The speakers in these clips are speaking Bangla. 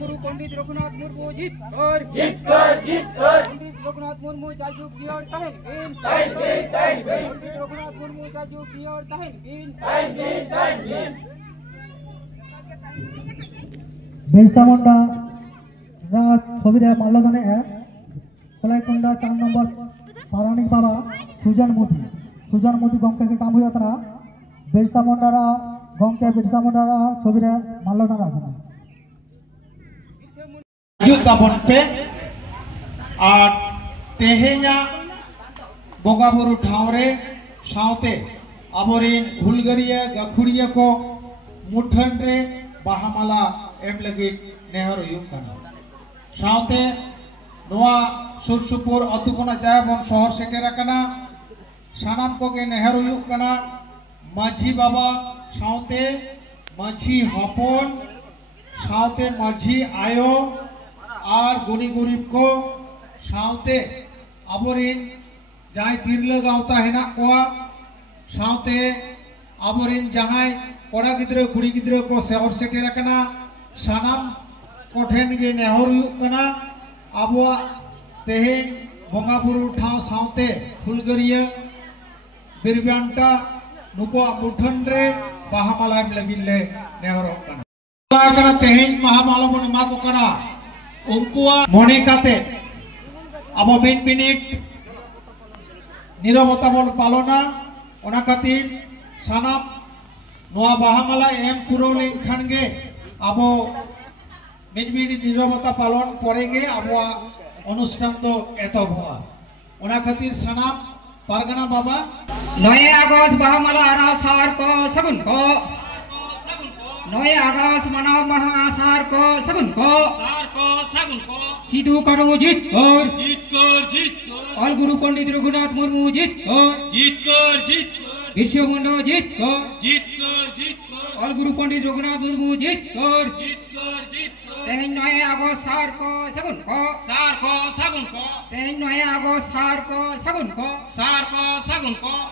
गुरु पंडित रघुनाथ मुर्मू जीत कर पंडित रघुनाथ मुर्मू जाजू पियर तहन बिन पंडित रघुनाथ मुर्मू जाजू पियर तहन बिन बिरसा मुंडा राज छबिरे माल्यदाने कलाईकुंडा 4 नम्बर पारानिक बाबा सुजन मोदी गंके के काम हुआ था बिरसा मुंडा गंके बिरसा मुंडा छबिरे माल्यदान आछे युद्धापन पे और तेहेኛ बोगा बुरु ठावरे सावते आबोरिन हुलगरिया गखुड़िया को मुठन रे बाहामाला एम लगी नेहर हुयुकना सावते नोआ सुरसुपुर अतुकोना जायबन शहर सेटेराकना सानाम कोगे नेहर हुयुकना माझी बाबा सावते माझी हपन सावते माझी आयो और गुनी गरीब को सावते आबोरिन जहां तिरला गावता हेना कोआ सावते आबोरिन जहां कोड़ा गिद्रा कुड़ी गिद्रा को सेवर सेटेराकना सानाम कोठेन गे नेहर हुयुकना आबोआ तेहे बोंगा बुरु ठाव सावते फुलगरिया बिरबांटा नुको मुठन रे बाहामाला लगिले नेहर हुयुकना तेहे महामाला बन माको कना उनकुआ मने काते अब मिनिट निरवता बल पालना ओना खातिर सानाम नोआ बाहामाला एम पुरो लेनखान गे अब मिनिट निरवता पालन परेगे अब अनुष्ठान तो एतबा ओना खातिर सानाम पारगना बाबा 9 আগস্ট बाहामाला आरा सार को सगुन को 9 আগস্ট मानव महासार को सगुन को सिद्धू करो जीत कर ऑल गुरु पंडित रघुनाथ मुर्मू जीत कर बिरसा मुंडा जीत कर ऑल गुरु पंडित रघुनाथ मुर्मू जीत कर तेहन 9 আগস্ট सार को सगुन को तेहन 9 আগস্ট सार को सगुन को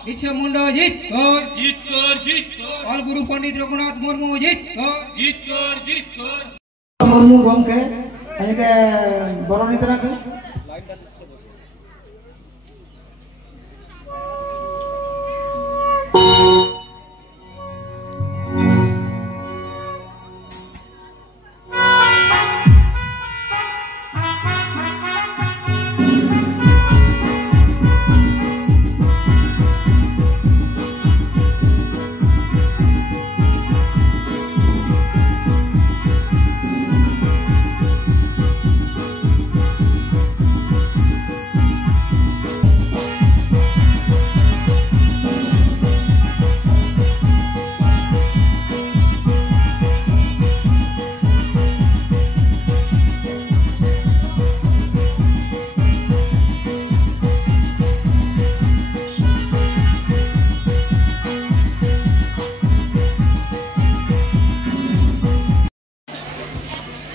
बिरसा मुंडा जीत कर ऑल गुरु पंडित रघुनाथ मुर्मू जीत कर मुर्मू गंके एके बरणी तरह के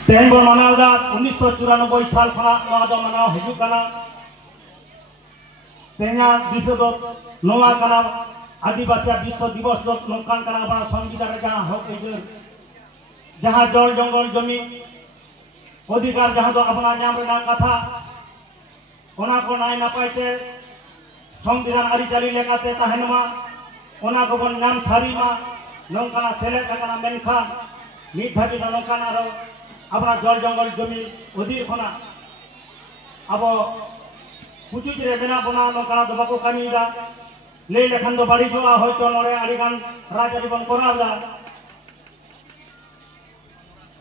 तेहन बो मनावदा 1994 साल खना नवा दो मनाव हजुकना तेना दिस दो नवा कना आदिवासी विश्व दिवस दो नोकान कना बा संविधान जहां हक इजर जहां जल जंगल जमी अधिकार जहां दो अपना नाम रेना कथा ओना को नाय नापायते संविधान आरी चाली लेकाते तहनमा ओना को बन नाम सारीमा नोकाना सेले कना मेनखान नित धाबी नोकाना रो अपना जल जंगल जमी उदीर खना अब पुचुज रे बेना बना नोकाना दो बाको कामीदा ले लेखन दो बाड़ी जोआ होयतो नोरे आड़ीगान राजा जीवन करादा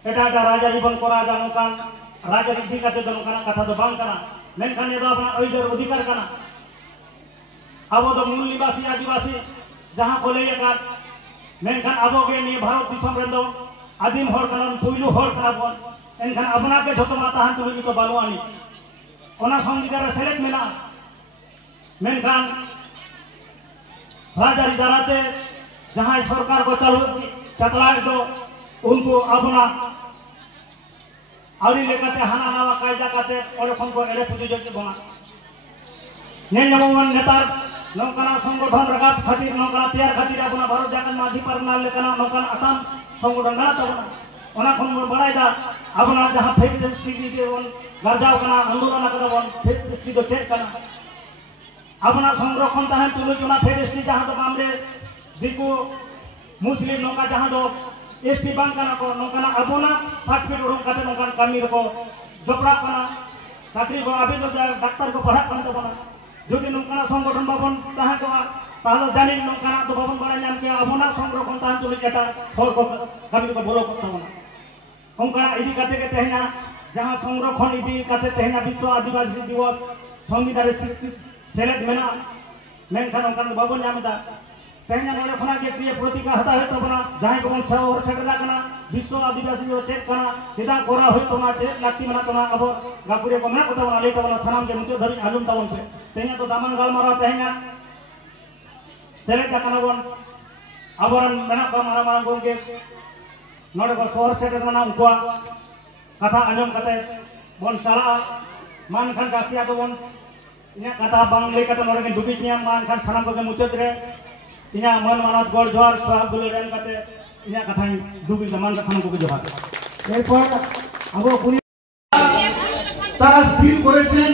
एटा दा राजा जीवन करादा नोकान राजा रीति काते दो नोकाना कथा दो बांग कना मेनखान ए दो अपना ओइदर अधिकार कना अब दो मूल निवासी आदिवासी जहां को लेका मेनखान अब गे नि भारत दिसम रेंदो आदिम हर कनान पुइलु हर कनाबन एनखान अपना के धतो माताहान तुमी तो बालुआनी ओना संविधान रे सेलेक्ट मेना मेनखान राजारी दाराते जहां सरकार को चालू चतला दो उनको अपना आड़ी लेकाते हाना नावा कायदा काते ओरे खन को एड़े पुजो जति बना नेन नमवन नेतार नौकना संगठन रगात खातिर नौकना तैयार खातिर अपना भारत जाकन माधी पर नाल लेकना नौकन आसाम संगठन ना तबना ओना खन बड़ाई दा আপনার जहाँ फेक एसटी गार्जाव आंदोलन फेक एसटी तो चेक अपना संरक्षण तहन तुलना फेक एसटी जहाँ तो हमरे दिकु मुस्लिम नौका जहाँ तो एसटी बांग को नौका अबना सर्टिफिकेट उड़ूम करते नौका कमी को जपड़ा चाकरी को अभी तो डाक्टर को पढ़ा तबना जो नौका संगठन बाबन तहन को ताहले जानी नौका तो बाबन बड़ा नाम के अबना संरक्षण तहन तुल एटा हर को कमी को बोलो तबना उनका इदी करते के तेहना जहाँ संरक्षण इदी करते तेहना विश्व आदिवासी दिवस संविधान सेलेद मेना मेनखान उनका बाबन नामदा तेहना नोड़े खना के क्रिया प्रतिका हता है तबना जहाँ को शहर सेटला कना विश्व आदिवासी जो चेक कना चिदा कोरा होय तोना चेक लाक्ति मना तोना अब गापुरे को मना को तबना ले तबना सनाम के मुते धरि आलुम तबन पे तेहना तो दामन गाल मारा तेहना सेलेद कना बन अबरन मेना को मारा मारा गोंगे नोड़े को शहर सेटल मना उनका कथा आंजम कते बन चला मान खान गासिया तो बन इना कथा बांग ले कते नोड़े के दुबी नियम मान खान सनाम को मुते रे इना मन मानत गड़ जोर स्वाग गुले रेन कते इना कथा दुबी जमान का सनाम को जोहार এরপর আমরা পুলিশ তারা স্থির করেছেন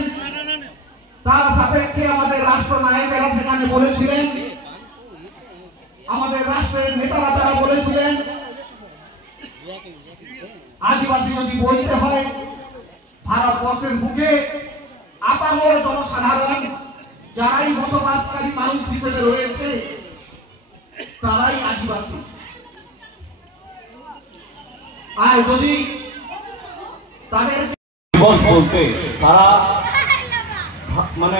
তার সাপেক্ষে আমাদের রাষ্ট্রনায়কেরা সেখানে বলেছিলেন আমাদের রাষ্ট্রের নেতারা তারা বলেছিলেন आदिवासी যদি বলতে হয় ভারতবর্ষের বুকে আপামর জনসাধারণ যারাই বসবাসকারী মানুষ হিসেবে রয়েছে তারাই আদিবাসী আর যদি তাদের দিবস বলতে সারা মানে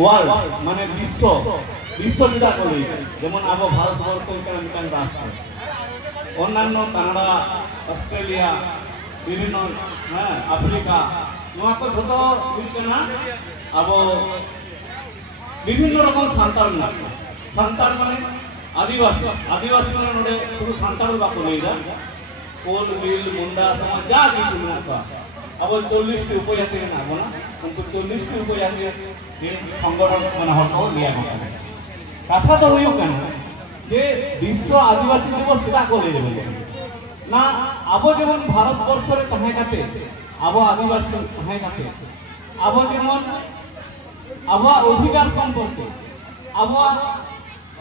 ওয়ার্ল্ড মানে বিশ্ব যেটা করি যেমন আবো ভারতবর্ষের মিটান রাষ্ট্র অন্যান্য কানাডা অস্ট্রেলিয়া বিভিন্ন হ্যাঁ আফ্রিকা নয়া को যত মিলকেনা আবো বিভিন্ন রকম সান্তাল না সান্তাল মানে আদিবাসী মানে নড়ে শুধু সান্তাল বাকো লইরা কোল বিল মুন্ডা সমাজ যা কিছু না কা আবো 40 টি উপজাতি না বনা কিন্তু 40 টি উপজাতি সংগঠন মানে হতো লিয়া কথা তো হইও কেন যে বিশ্ব আদিবাসী দিবস সেটা করে দেবে না আবো যেমন ভারতবর্ষের তাহে কাটে আবো আদিবাসী তাহে কাটে আবো যেমন আবো অধিকার সম্পর্কে আবো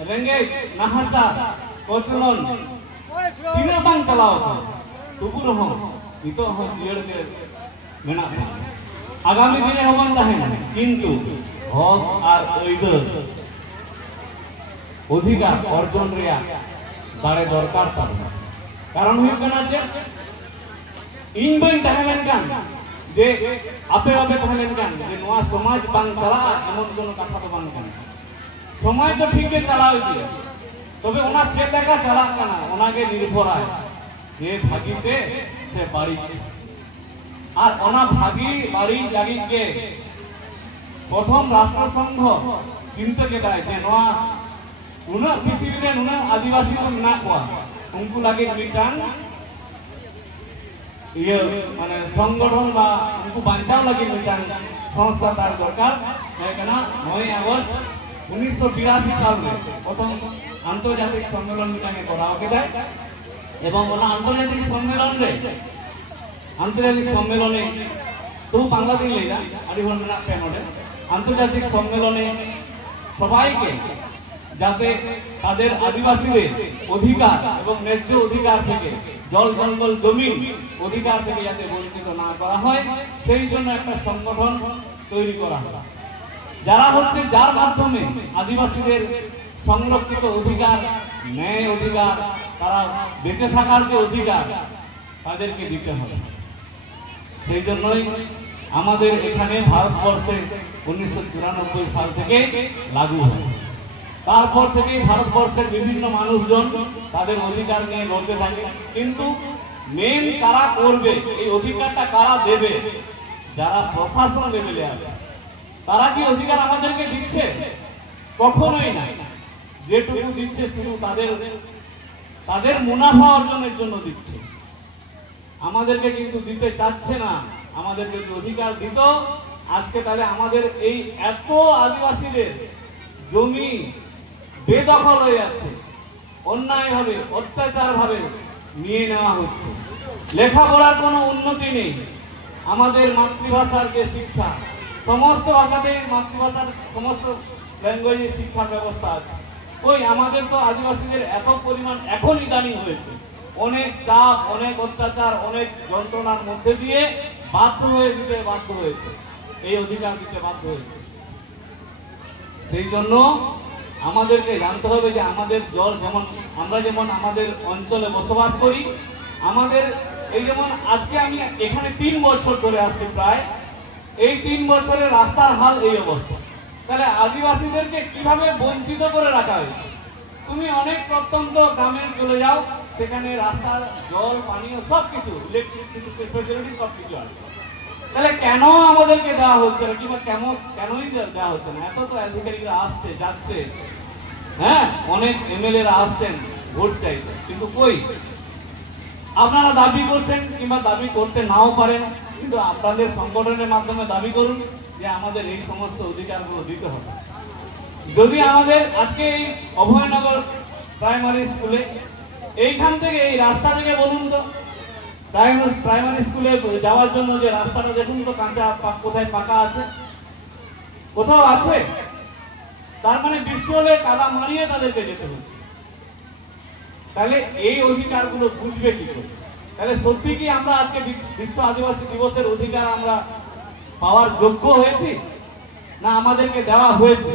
রেঙ্গে নাহাচা কচলন তিনে বাং চালাও তবু রহ নিতো হ জিয়ার কে মেনা আগামী দিনে হবন তাহে কিন্তু হক আর ওইদের অধিকার অর্জন রেয়া দাঁড়ে দরকার তার কারণ হুইক কানা যে ইন বাই তাহেলেন কান যে আপে তাহেলেন কান যে নোয়া সমাজ বাং চালা এমন কোন কথা তো বাং কান সমাজ তো ঠিক গে চালাও দিয়ে তবে ওনা যে টাকা চালা কানা ওনাকে নির্ভর হয় যে ভাগিতে সে বাড়ি আর ওনা ভাগি বাড়ি জাগিকে প্রথম রাষ্ট্রসংঘ চিন্তা কেটায় যে নোয়া उना पृथ्वी रे उना आदिवासी को ना को उनको लगे मिटान ये माने संगठन बा उनको बांचाव लगे मिटान संस्था तार दरकार केना 9 আগস্ট 1982 साल में प्रथम आंतर्जातिक सम्मेलन मिटाने कराओ के जाय एवं ओना आंतर्जातिक सम्मेलने तो बांग्लादेश लेला आदिवासी पेनोडे आंतर्जातिक सम्मेलने সবাইকে যাতে তাদের আদিবাসীদের অধিকার এবং ন্যায্য অধিকার থেকে জল জঙ্গল জমি অধিকার থেকে যাতে বঞ্চিত না করা হয় সেই জন্য একটা সংগঠন তৈরি করা হয় যারা হচ্ছে যার মাধ্যমে আদিবাসীদের সংরক্ষিত অধিকার ন্যায় অধিকার তারা বেঁচে থাকার যে অধিকার তাদেরকে দিতে হবে সেই জন্যই আমাদের এখানে ভারতবর্ষে 1994 সাল থেকে লাগু হয় তারপর থেকে ভারতবর্ষের বিভিন্ন মানুষজন তাদের অধিকার নিয়ে লড়তে থাকে কিন্তু মেন কারা করবে এই অধিকারটা কারা দেবে যারা প্রশাসন লেভেলে আছে তারা কি অধিকার আমাদেরকে দিচ্ছে কখনোই না যেটুকু দিচ্ছে শুধু তাদের মুনাফা অর্জনের জন্য দিচ্ছে আমাদেরকে কিন্তু দিতে চাচ্ছে না আমাদেরকে অধিকার দিত আজকে তাহলে আমাদের এই এত আদিবাসীদের জমি বেদখল হয়ে যাচ্ছে অন্যায় ভাবে অত্যাচার ভাবে নিয়ে নেওয়া হচ্ছে লেখাপড়ার কোনো উন্নতি নেই। আমাদের মাতৃভাষার যে শিক্ষা, সমস্ত ভাষাতেই মাতৃভাষার সমস্ত ল্যাঙ্গুয়েজে শিক্ষা ব্যবস্থা আছে। ওই আমাদের তো আদিবাসীদের এত পরিমাণ এখন ইদানিং হয়েছে, অনেক চাপ, অনেক অত্যাচার, অনেক যন্ত্রণার মধ্যে দিয়ে বাধ্য হয়েছে, এই অধিকার দিতে বাধ্য হয়েছে। সেই জন্য আমাদেরকে জানতে হবে যে আমাদের জল যেমন আমরা যেমন আমাদের অঞ্চলে বসবাস করি, আমাদের এই যেমন আজকে আমি এখানে 3 বছর ধরে আসছি প্রায়, এই 3 বছরে রাস্তার হাল এই অবস্থা। তাহলে আদিবাসীদেরকে কিভাবে বঞ্চিত করে রাখা হয়েছে। তুমি অনেক প্রত্যন্ত গ্রামে চলে যাও, সেখানে রাস্তা, জল, পানীয় সবকিছু, ইলেকট্রিসিটি ফেসিলিটি সবকিছু আছে। তাহলে কেন আমাদেরকে দেওয়া হচ্ছে না, কিংবা কেনই দেওয়া হচ্ছে না? এত তো আধিকারিকরা আসছে যাচ্ছে, হ্যাঁ, অনেক এমএলএরা আসছেন ভোট চাইতে, কিন্তু কই? আপনারা দাবি করছেন কিংবা দাবি করতে নাও পারেন, কিন্তু আপনাদের সংগঠনের মাধ্যমে দাবি করুন যে আমাদের এই সমস্ত অধিকারগুলো দিতে হবে। যদি আমাদের আজকে এই অভয়নগর প্রাইমারি স্কুলে এইখান থেকে এই রাস্তা থেকে বলুন তো, প্রাইমারি স্কুলে যাওয়ার জন্য যে রাস্তাটা দেখুন তো, কাঁচা কোথায় পাকা আছে? কোথাও আছে? তার মানে বৃষ্টি হলে কাদা মারিয়ে তাদেরকে যেতে হচ্ছে। তাহলে এই অধিকারগুলো বুঝবে কি করে? তাহলে সত্যি কি আমরা আজকে বিশ্ব আদিবাসী দিবসের অধিকার আমরা পাওয়ার যোগ্য হয়েছি, না আমাদেরকে দেওয়া হয়েছে?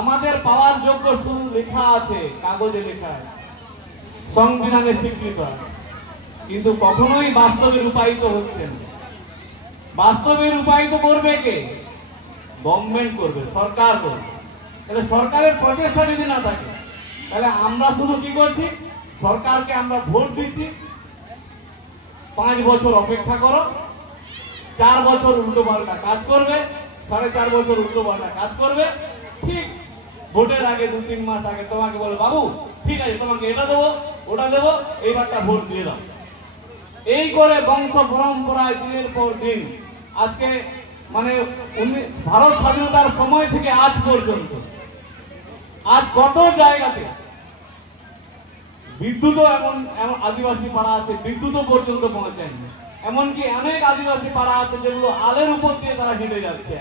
আমাদের পাওয়ার যোগ্য শুধু লেখা আছে, কাগজে লেখা আছে, সংবিধানে স্বীকৃত আছে, কিন্তু কখনোই বাস্তবে রূপায়িত হচ্ছে না। বাস্তবে রূপায়িত করবে কে? গভর্নমেন্ট করবে, সরকার করবে। তাহলে সরকারের প্রচেষ্টা যদি না থাকে, তাহলে আমরা শুধু কি করছি? সরকারকে আমরা ভোট দিচ্ছি, 5 বছর অপেক্ষা করো, 4 বছর উল্টো পাল্টা কাজ করবে, 4.5 বছর উল্টো পাল্টা কাজ করবে, ঠিক ভোটের আগে 2-3 মাস আগে তোমাকে বলে, বাবু ঠিক আছে, তোমাকে এটা দেবো, ওটা দেবো, এইবারটা ভোট দিয়ে দাও। এই করে বংশ পরম্পরায় দিনের পর দিন আজকে মানে ভারত স্বাধীনতার সময় থেকে আজ পর্যন্ত আজ কত জায়গাতে বিদ্যুৎও এমন আদিবাসী পাড়া আছে, বিদ্যুৎও পর্যন্ত পৌঁছায়নি। এমনকি অনেক আদিবাসী পাড়া আছে যেগুলো আলের উপর দিয়ে তারা হেঁটে যাচ্ছে।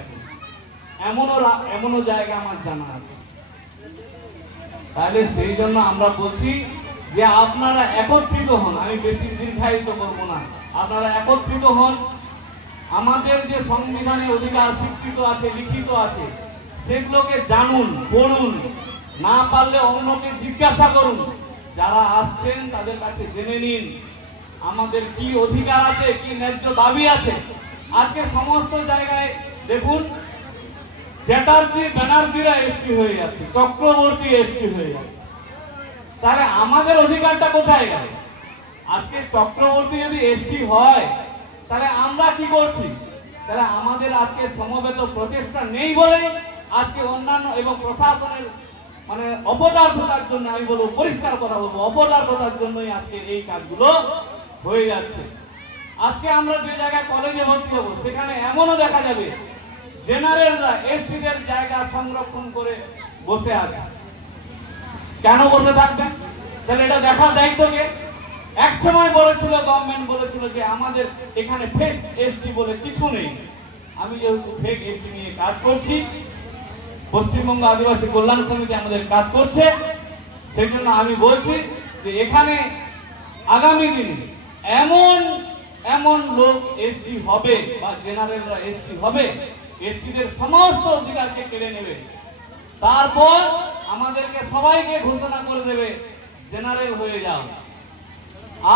এমনও জায়গা আমার জানা আছে। তাহলে সেই জন্য আমরা বলছি যে আপনারা একত্রিত হন। আমি বেশি দীর্ঘায়িত করবো না, আপনারা একত্রিত হন। আমাদের যে সংবিধানে অধিকার স্বীকৃত আছে, লিখিত আছে, সেগুলোকে জানুন, পড়ুন, না পারলে অন্যকে জিজ্ঞাসা করুন। যারা আসছেন তাদের কাছে জেনে নিন আমাদের কি অধিকার আছে, কি ন্যায্য দাবি আছে। আজকে সমস্ত জায়গায় দেখুন চ্যাটার্জি ব্যানার্জিরা এসটি হয়ে যাচ্ছে, চক্রবর্তী এসটি হয়ে যাচ্ছে। তাহলে আমাদের অধিকারটা কোথায় গেল? আজকে চক্রবর্তী যদি এসটি হয় তাহলে আমরা কি করছি? তাহলে আমাদের আজকে সমবেত প্রচেষ্টা নেই বলে আজকে অন্যান্য এবং প্রশাসনের মানে অপদার্থতার জন্য, আমি বলবো পরিষ্কার কথা বলবো, অপদার্থতার জন্যই আজকে এই কাজগুলো হয়ে যাচ্ছে। আজকে আমরা যে জায়গায় কলেজে ভর্তি হবো সেখানে এমনও দেখা যাবে জেনারেলরা এসটিদের জায়গা সংরক্ষণ করে বসে আছে। কেন বসে থাকবেন? তাহলে এটা দেখার দায়িত্ব কে? এক সময় বলেছিল, গভর্নমেন্ট বলেছিল যে আমাদের এখানে ফেক এসটি বলে কিছু নেই। আমি যেহেতু ফেক এসটি নিয়ে কাজ করছি, পশ্চিমবঙ্গ আদিবাসী কল্যাণ সমিতি আমাদের কাজ করছে, সেই জন্য আমি বলছি যে এখানে আগামী দিনে এমন লোক এসটি হবে বা জেনারেলরা এসটি হবে, এসটিদের সমস্ত অধিকারকে কেড়ে নেবে, তারপর আমাদেরকে সবাইকে ঘোষণা করে দেবে জেনারেল হয়ে যাও,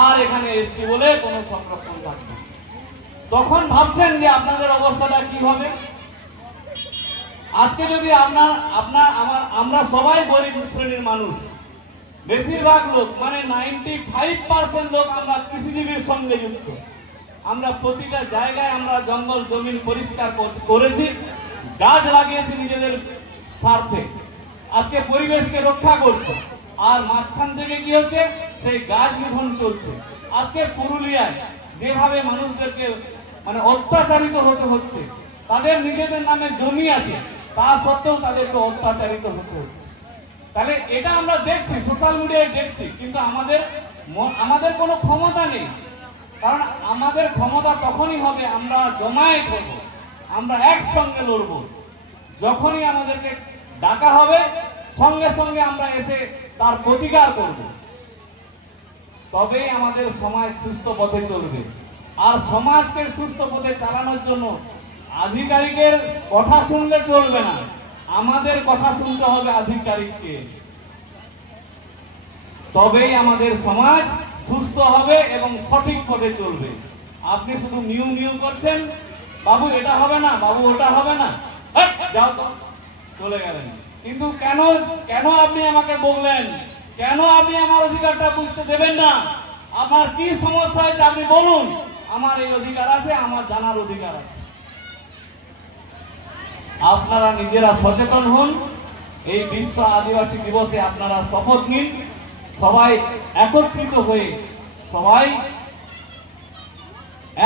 আর এখানে এসটি বলে কোনো সংরক্ষণ থাকবে। তখন ভাবছেন যে আপনাদের অবস্থাটা কি হবে? আজকে যদি আমরা সবাই গরিব শ্রেণীর মানুষ, বেশিরভাগ লোক মানে 95% লোক আমরা কৃষিজীবীর সঙ্গে যুক্ত। আমরা প্রতিটা জায়গায় আমরা জঙ্গল জমিন পরিষ্কার করেছি, গাছ লাগিয়েছি নিজেদের স্বার্থে, আজকে পরিবেশকে রক্ষা করছে। আর মাঝখান থেকে কি হচ্ছে? সেই গাছ নিধন চলছে। আজকে পুরুলিয়ায় যেভাবে মানুষদেরকে মানে অত্যাচারিত হতে হচ্ছে, তাদের নিজেদের নামে জমি আছে তা সত্ত্বেও তাদেরকে অত্যাচারিত হতে হচ্ছে। তাহলে এটা আমরা দেখছি, সোশ্যাল মিডিয়ায় দেখছি, কিন্তু আমাদের কোনো ক্ষমতা নেই। কারণ আমাদের ক্ষমতা তখনই হবে আমরা জমায়েত হব, আমরা একসঙ্গে লড়ব। যখনই আমাদেরকে ডাকা হবে সঙ্গে সঙ্গে আমরা এসে তার প্রতিকার করব, তবেই আমাদের সমাজ সুস্থ পথে চলবে। আর সমাজকে সুস্থ পথে চালানোর জন্য আধিকারিকের কথা শুনলে চলবে না, আমাদের কথা শুনতে হবে আধিকারিককে, তবেই আমাদের সমাজ সুস্থ হবে এবং সঠিক পথে চলবে। আপনি শুধু নিউ নিউ করছেন, বাবু এটা হবে না, বাবু ওটা হবে না, যাও তো, চলে গেলেন। কিন্তু কেন কেন আপনি আমাকে বললেন? কেন আপনি আমার অধিকারটা বুঝতে দেবেন না? আমার কি সমস্যা হয়েছে আপনি বলুন, আমার এই অধিকার আছে, আমার জানার অধিকার আছে। আপনারা নিজেরা সচেতন হন, এই বিশ্ব আদিবাসী দিবসে আপনারা শপথ নিন, সবাই একত্রিত হয়ে সবাই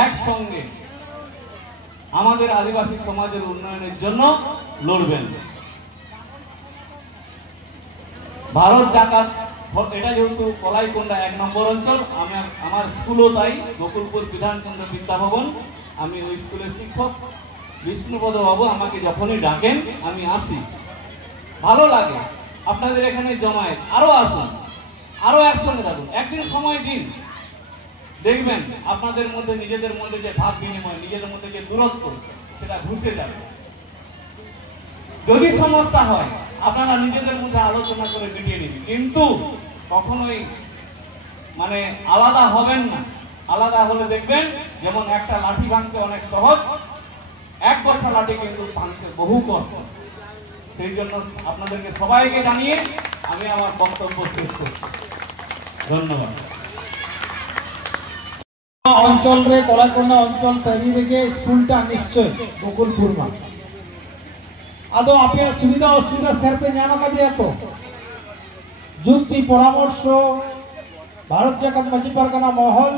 একসঙ্গে আমাদের আদিবাসী সমাজের উন্নয়নের জন্য লড়বেন। ভারত জাকাত এটা যেহেতু কলাইকোন্ডা 1 নম্বর অঞ্চল, আমার স্কুলও তাই, গোকুলপুর বিধানচন্দ্র বিদ্যাভবন, আমি ওই স্কুলের শিক্ষক বিষ্ণুপদ বাবু। আমাকে যখনই ডাকেন আমি আসি, ভালো লাগে। আপনাদের এখানে জমায়েত, আরো আসুন, আরো একসঙ্গে থাকুন, একদিন সময় দিন, দেখবেন আপনাদের মধ্যে নিজেদের মধ্যে যে ভাব বিনিময়, নিজেদের মধ্যে যে দূরত্ব, সেটা ঘুচে যাবে। যদি সমস্যা হয় আপনারা নিজেদের মধ্যে আলোচনা করে মিটিয়ে নিন, কিন্তু কখনোই মানে আলাদা হবেন না। আলাদা হলে দেখবেন যেমন একটা লাঠি ভাঙতে অনেক সহজ, 1 বছর লাঠি কিন্তু ভাঙতে বহু কষ্ট। সেই জন্য আপনাদেরকে সবাইকে জানিয়ে আমি আমার বক্তব্য শেষ করছি। ধন্যবাদ। অঞ্চল রে কলাইকোন্ডা অঞ্চল তৈরি রেখে স্কুলটা নিশ্চয় গোকুলপুর মা আদো আপনার সুবিধা অসুবিধা সেরপে ᱧᱟᱢ ᱟᱠᱟᱫᱮᱭᱟ ᱛᱚ যুক্তি পরামর্শ ভারত জাকাত মাঝি পারগানা মহল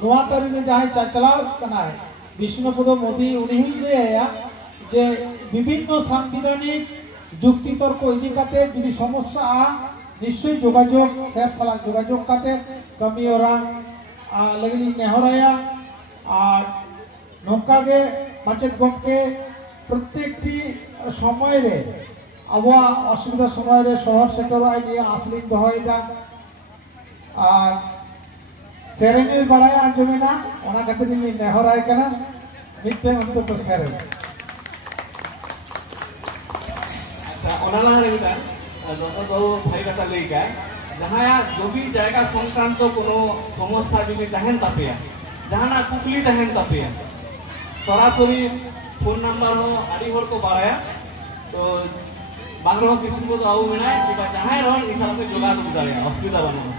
নোয়া তরিনে যাহাই চালাও কানায় বিষ্ণুপদ মোদি উনি লইয়া যে বিভিন্ন সাংবিধানিক যুক্তিতর্ক ইদি কাতে যদি সমস্যা নিশ্চয় যোগাযোগ স্যার সালাক যোগাযোগ কাতে কমি ওরা ᱞᱟᱹᱜᱤᱫ ᱤᱧ ᱱᱮᱦᱚᱨᱟᱭᱟ ᱟᱨ ᱱᱚᱝᱠᱟᱜᱮ ᱢᱟᱪᱮᱫ ᱜᱚᱢᱠᱮ ᱯᱨᱚᱛᱛᱮᱠᱴᱤ ᱥᱚᱢᱚᱭ ᱨᱮ ᱟᱵᱚᱣᱟᱜ ᱚᱥᱩᱵᱤᱫᱷᱟ ᱥᱚᱢᱚᱭ ᱨᱮ ᱥᱚᱦᱚᱨ ᱥᱮᱴᱮᱨᱚᱜ ᱟᱭ ᱱᱤᱭᱟᱹ ᱟᱥ ᱞᱤᱧ ᱫᱚᱦᱚᱭᱮᱫᱟ ᱟᱨ ᱥᱮᱨᱮᱧ ᱵᱟᱲᱟᱭᱟ ᱟᱸᱡᱚᱢᱮᱱᱟ ᱚᱱᱟ ᱠᱷᱟᱹᱛᱤᱨ ᱤᱧ ᱱᱮᱦᱚᱨᱟᱭ ᱠᱟᱱᱟ ᱢᱤᱫᱴᱮᱱ ᱚᱱᱛᱚᱛᱚ ᱥᱮᱨᱮᱧ ᱚᱱᱟ ᱞᱟᱦᱟᱨᱮ ᱢᱤᱫᱴᱟᱝ ᱫᱚ ᱵᱷᱟᱹᱜᱤ ᱠᱟᱛᱷᱟ ᱞᱟᱹᱭ ᱠᱟᱜ ᱡᱟᱦᱟᱸᱭᱟᱜ ᱡᱚᱵᱤ ᱡᱟᱭᱜᱟ ᱥᱚᱝক্রান্ত কোনো সমস্যা যদি তাহেন তাপেয়া জাহানা কুকলি তাহেন তাপেয়া সরাসরি ফোন নাম্বার হো আড়ি হর কো বাড়ায়া তো বাংলা কিছু বলতে আউ মেনায় কিংবা জাহাই রহন এই সাথে যোগাযোগ দাঁড়িয়ে অসুবিধা বানানো